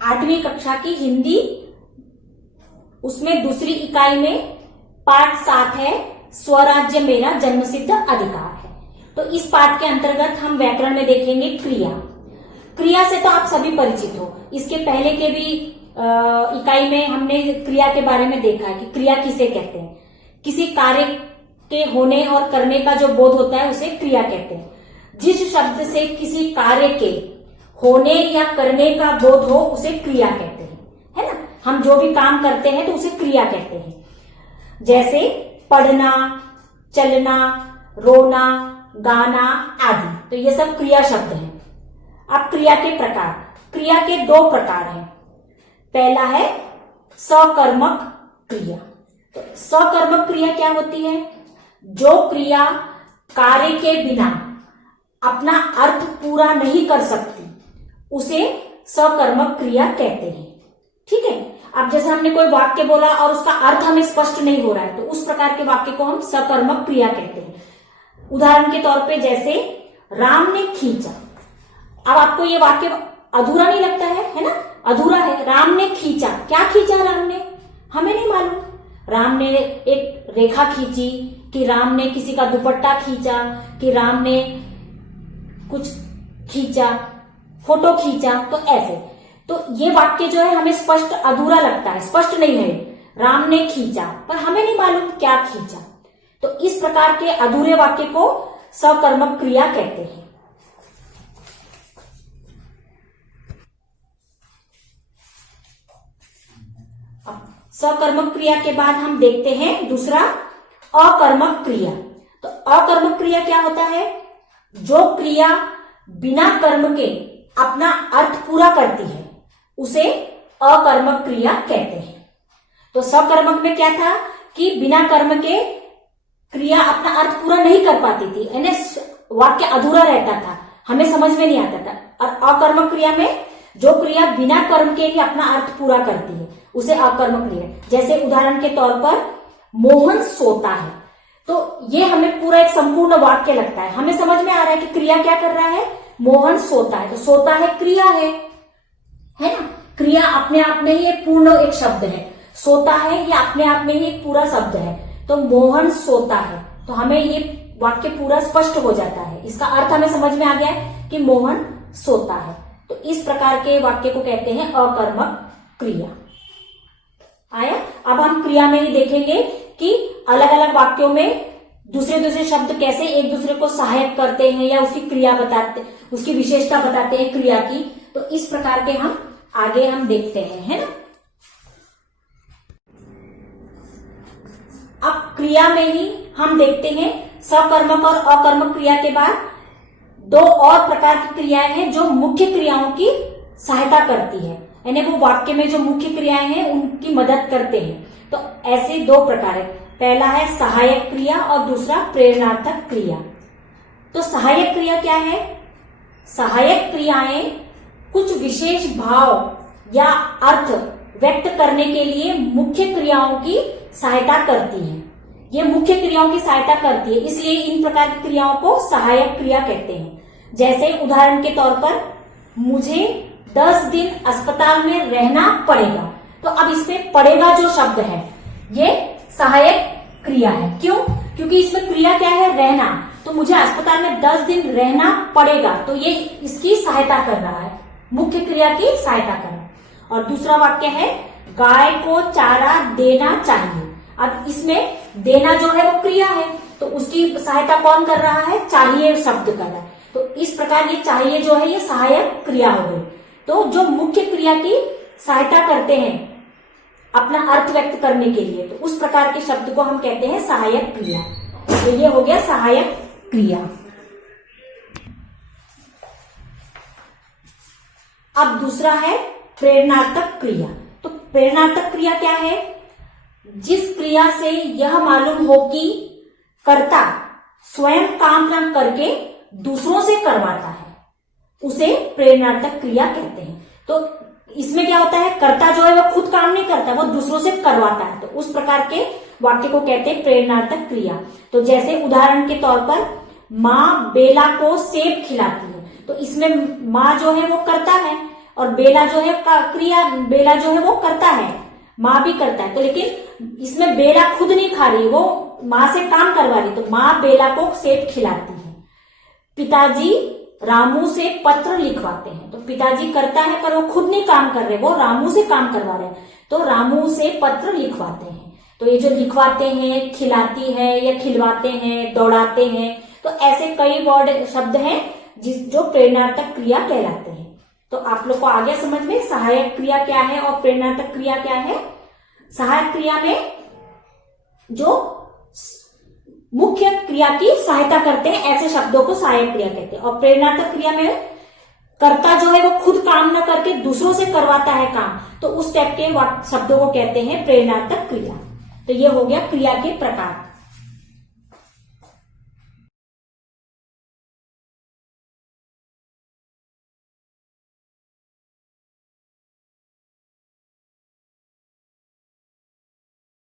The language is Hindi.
8वीं कक्षा की हिंदी, उसमें दूसरी इकाई में पाठ 7 है, स्वराज्य मेरा जन्मसिद्ध अधिकार है। तो इस पाठ के अंतर्गत हम व्याकरण में देखेंगे क्रिया। क्रिया से तो आप सभी परिचित हो, इसके पहले के भी इकाई में हमने क्रिया के बारे में देखा है कि क्रिया किसे कहते हैं। किसी कार्य के होने और करने का जो बोध होता है उसे क्रिया कहते हैं। जिस शब्द से किसी कार्य के होने या करने का बोध हो उसे क्रिया कहते हैं, है ना। हम जो भी काम करते हैं तो उसे क्रिया कहते हैं, जैसे पढ़ना, चलना, रोना, गाना आदि। तो ये सब क्रिया शब्द हैं। अब क्रिया के प्रकार। क्रिया के 2 प्रकार हैं। पहला है सकर्मक क्रिया। तो सकर्मक क्रिया क्या होती है? जो क्रिया कार्य के बिना अपना अर्थ पूरा नहीं कर सकती उसे सकर्मक क्रिया कहते हैं। ठीक है। अब जैसे हमने कोई वाक्य बोला और उसका अर्थ हमें स्पष्ट नहीं हो रहा है तो उस प्रकार के वाक्य को हम सकर्मक क्रिया कहते हैं। उदाहरण के तौर पे जैसे राम ने खींचा। अब आपको ये वाक्य अधूरा नहीं लगता है ना? अधूरा है। राम ने खींचा, क्या खींचा राम ने? हमें नहीं मालूम। राम ने एक रेखा खींची, कि राम ने किसी का दुपट्टा खींचा, कि राम ने कुछ खींचा, फोटो खींचा, तो ऐसे। तो ये वाक्य जो है हमें स्पष्ट अधूरा लगता है, स्पष्ट नहीं है। राम ने खींचा, पर हमें नहीं मालूम क्या खींचा। तो इस प्रकार के अधूरे वाक्य को सकर्मक क्रिया कहते हैं। सकर्मक क्रिया के बाद हम देखते हैं दूसरा अकर्मक क्रिया। तो अकर्मक क्रिया क्या होता है? जो क्रिया बिना कर्म के अपना अर्थ पूरा करती है उसे अकर्मक क्रिया कहते हैं। तो सकर्मक में क्या था कि बिना कर्म के क्रिया अपना अर्थ पूरा नहीं कर पाती थी, यानी वाक्य अधूरा रहता था, हमें समझ में नहीं आता था। और अकर्मक क्रिया में जो क्रिया बिना कर्म के ही अपना अर्थ पूरा करती है उसे अकर्मक क्रिया। जैसे उदाहरण के तौर पर मोहन सोता है, तो ये हमें पूरा एक संपूर्ण वाक्य लगता है, हमें समझ में आ रहा है कि क्रिया क्या कर रहा है, मोहन सोता है। तो सोता है क्रिया है ना। क्रिया अपने आप में ही एक पूर्ण एक शब्द है, सोता है ये अपने आप में ही एक पूरा शब्द है। तो मोहन सोता है, तो हमें ये वाक्य पूरा स्पष्ट हो जाता है, इसका अर्थ हमें समझ में आ गया है कि मोहन सोता है। तो इस प्रकार के वाक्य को कहते हैं अकर्मक क्रिया। आया। अब हम क्रिया में ही देखेंगे कि अलग अलग वाक्यों में दूसरे शब्द कैसे एक दूसरे को सहायक करते हैं या उसकी क्रिया बताते, उसकी विशेषता बताते हैं क्रिया की। तो इस प्रकार के हम आगे देखते हैं, है ना। अब क्रिया में ही हम देखते हैं सकर्मक और अकर्मक क्रिया के बाद 2 और प्रकार की क्रियाएं हैं जो मुख्य क्रियाओं की सहायता करती है, यानी वो वाक्य में जो मुख्य क्रियाएं हैं उनकी मदद करते हैं। तो ऐसे 2 प्रकार है। पहला है सहायक क्रिया और दूसरा प्रेरणार्थक क्रिया। तो सहायक क्रिया क्या है? सहायक क्रियाएं कुछ विशेष भाव या अर्थ व्यक्त करने के लिए मुख्य क्रियाओं की सहायता करती है। ये मुख्य क्रियाओं की सहायता करती है, इसलिए इन प्रकार की क्रियाओं को सहायक क्रिया कहते हैं। जैसे उदाहरण के तौर पर मुझे 10 दिन अस्पताल में रहना पड़ेगा। तो अब इसमें पड़ेगा जो शब्द है ये सहायक क्रिया है। क्यों? क्योंकि इसमें क्रिया क्या है? रहना। तो मुझे अस्पताल में 10 दिन रहना पड़ेगा, तो ये इसकी सहायता कर रहा है, मुख्य क्रिया की सहायता कर रहा है। और दूसरा वाक्य है गाय को चारा देना चाहिए। अब इसमें देना जो है वो क्रिया है, तो उसकी सहायता कौन कर रहा है? चाहिए शब्द कर रहा है। तो इस प्रकार ये चाहिए जो है ये सहायक क्रिया हो गई। तो जो मुख्य क्रिया की सहायता करते हैं अपना अर्थ व्यक्त करने के लिए, तो उस प्रकार के शब्द को हम कहते हैं सहायक क्रिया। तो ये हो गया सहायक क्रिया। अब दूसरा है प्रेरणार्थक क्रिया। तो प्रेरणार्थक क्रिया क्या है? जिस क्रिया से यह मालूम हो कि कर्ता स्वयं काम न करके दूसरों से करवाता है उसे प्रेरणार्थक क्रिया कहते हैं। तो इसमें क्या होता है? कर्ता जो है वो खुद काम नहीं करता, वो दूसरों से करवाता है। तो उस प्रकार के वाक्य को कहते हैं प्रेरणार्थक क्रिया। तो जैसे उदाहरण के तौर पर माँ बेला को सेब खिलाती है, तो इसमें माँ जो है वो कर्ता है और बेला जो है क्रिया, बेला जो है वो करता है, माँ भी करता है, तो लेकिन इसमें बेला खुद नहीं खा रही, वो माँ से काम करवा रही, तो माँ बेला को सेब खिलाती है। पिताजी रामू से पत्र लिखवाते हैं, तो पिताजी करता है पर वो खुद नहीं काम कर रहे, वो रामू से काम करवा रहे हैं, तो रामू से पत्र लिखवाते हैं। तो ये जो लिखवाते हैं, खिलाती है या खिलवाते हैं, दौड़ाते हैं, तो ऐसे कई वर्ड शब्द हैं जो प्रेरणार्थक क्रिया कहलाते हैं। तो आप लोग को आ गया समझ में सहायक क्रिया क्या है और प्रेरणार्थक क्रिया क्या है। सहायक क्रिया में जो मुख्य क्रिया की सहायता करते हैं ऐसे शब्दों को सहायक क्रिया कहते हैं, और प्रेरणार्थक क्रिया में कर्ता जो है वो खुद काम न करके दूसरों से करवाता है काम, तो उस टाइप के शब्दों को कहते हैं प्रेरणार्थक क्रिया। तो ये हो गया क्रिया के प्रकार।